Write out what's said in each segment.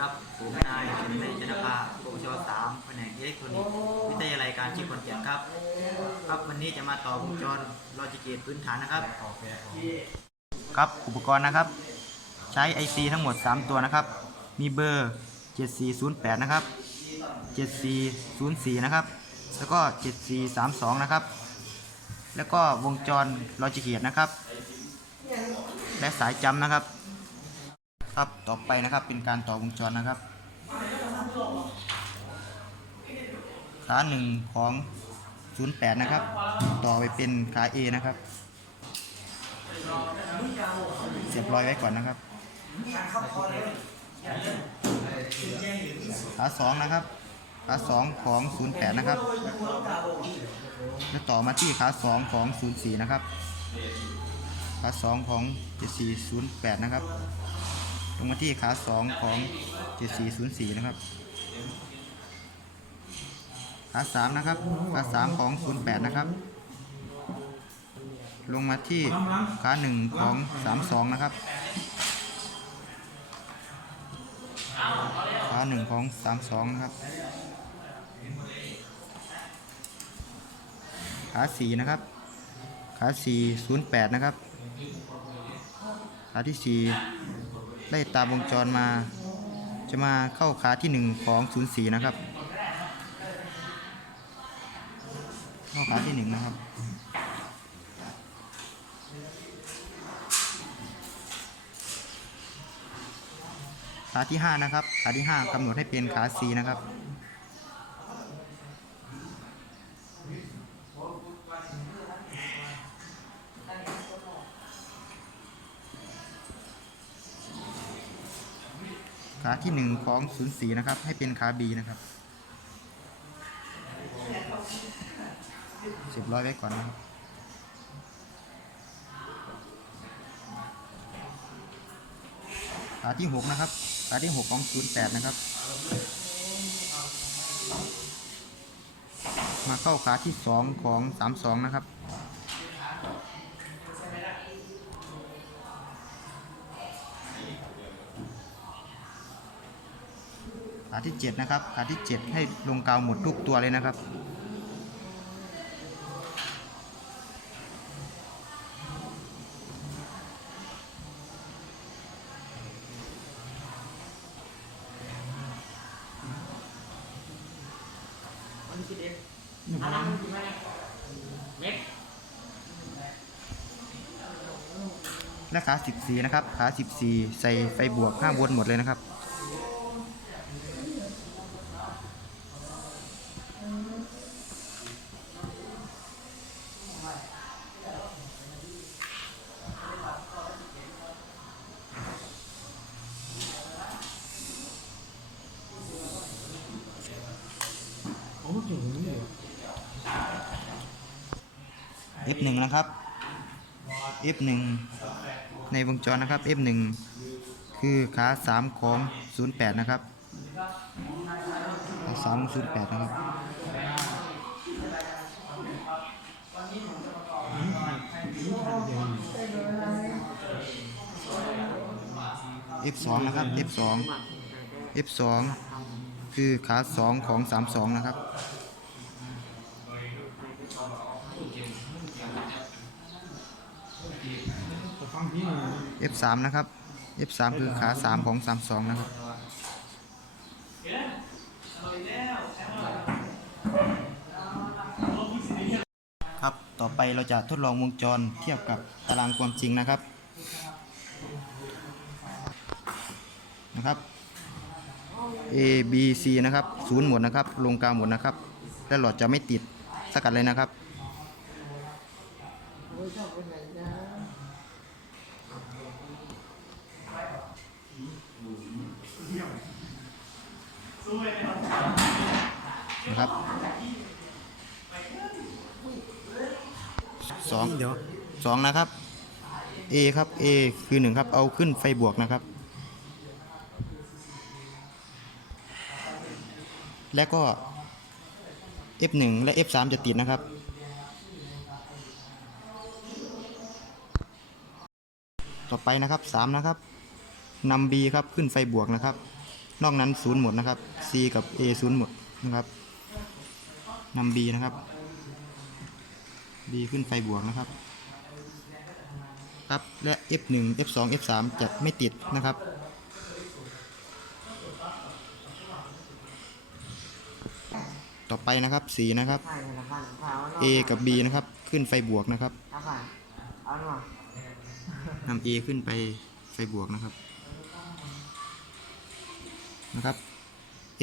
ครับผมนายชนเนจันทภาปวชสามแผนกอิเล็กทรอนิกส์วิทยาลัยการชีพขอนแก่นครับ ครับวันนี้จะมาต่อวงจรลอจิเกตพื้นฐานนะครับ ครับอุปกรณ์นะครับ ใช้ IC ทั้งหมด 3 ตัวนะครับ มีเบอร์ 7408 นะครับ 7404 นะครับ แล้วก็ 7432 นะครับ แล้วก็วงจรลอจิเกตนะครับ และสายจำนะครับ ครับต่อไปนะครับเป็นการต่อวงจรนะครับ ขาหนึ่งของ 08 นะครับ ต่อไปเป็นขา A นะครับ เสียบรอยไว้ก่อนนะครับขาสองนะครับขาสองของ 08 นะครับแล้วต่อมาที่ขาสองของ 04 นะครับขาสองของ 7408 นะครับ ลงมาที่ขาสองของ7404นย์สี่นะครับ ขาสามนะครับ ขาสามของ08นะครับ ลงมาที่ขาหนึ่งของ32นะครับ ขาหนึ่งของ32นะครับ ขาสี่นะครับ ขาสี่ศูนย์แปดนะครับ ขาที่สี่ ไล่ตามวงจรมา จะมาเข้าขาที่หนึ่งของศูนย์สีนะครับ เข้าขาที่หนึ่งนะครับขาที่ห้านะครับ ขาที่ห้ากำหนดให้เป็นขา C นะครับ ขาที่หนึ่งของศูนย์สีนะครับ ให้เป็นขา B นะครับสิบร้อยไว้ก่อนนะครับขาที่หกนะครับ ขาที่หกของศูนย์แปดนะครับ มาเข้าขาที่สองของสามสองนะครับ ขาที่ 7 นะครับ ขาที่ 7 ให้ลงกาวหมดทุกตัวเลยนะครับ และขา 14 นะครับ ขา 14 ใส่ไฟบวก5โวลต์หมดเลยนะครับ F1 นะครับ F1 ในวงจรนะครับ F1 คือขา3ของ 08 นะครับขา3ของ08 นะครับ F2 นะครับ F2 F2 คือขา2ของ32นะครับ F3 นะครับ F3 คือขา 3 ของ 32 นะครับครับต่อไปเราจะทดลองวงจรเทียบกับตารางความจริงนะครับนะครับ A B C นะครับศูนย์หมดนะครับลงกลางหมดนะครับและหลอดจะไม่ติดสกัดเลยนะครับ นะครับสองเดี๋ยวสองนะครับ A ครับ A คือหนึ่งครับ เอาขึ้นไฟบวกนะครับ และก็ F1 และ F3 จะติดนะครับ ต่อไปนะครับ 3 นะครับนำ B ครับขึ้นไฟบวกนะครับ นอกนั้นศูนย์หมดนะครับ C กับ A ศูนย์หมดนะครับนำ B นะครับ B ขึ้นไฟบวกนะครับครับและ F1 F2 F3 จะไม่ติดนะครับต่อไปนะครับ C นะครับใช่ธนาคารขาว A กับ B นะครับ ขึ้นไฟบวกนะครับ เอาค่ะเอาหน่อยนำ A ขึ้นไปไฟบวกนะครับ นะครับ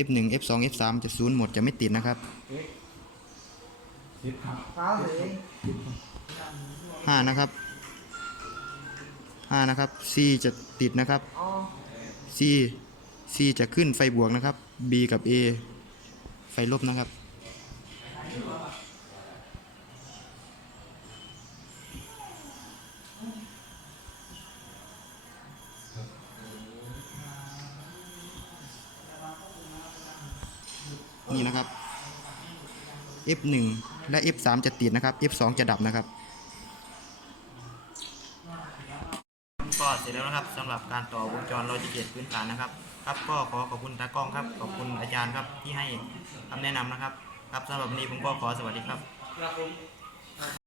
F1 F2 F3 จะศูนย์หมดจะไม่ติดนะครับเขาเลย5นะครับ5นะครับ C จะติดนะครับอ๋อ C C จะขึ้นไฟบวกนะครับ B กับ A ไฟลบนะครับ นี่นะครับ F1 และ F3 จะติดนะครับ F2 จะดับนะครับ ก็เสร็จแล้วนะครับสำหรับการต่อวงจรโลจิเกตพื้นฐานนะครับ ครับก็ขอขอบคุณตากล้องครับขอบคุณอาจารย์ครับที่ให้คำแนะนำนะครับ ครับสำหรับวันนี้ผมก็ขอสวัสดีครับ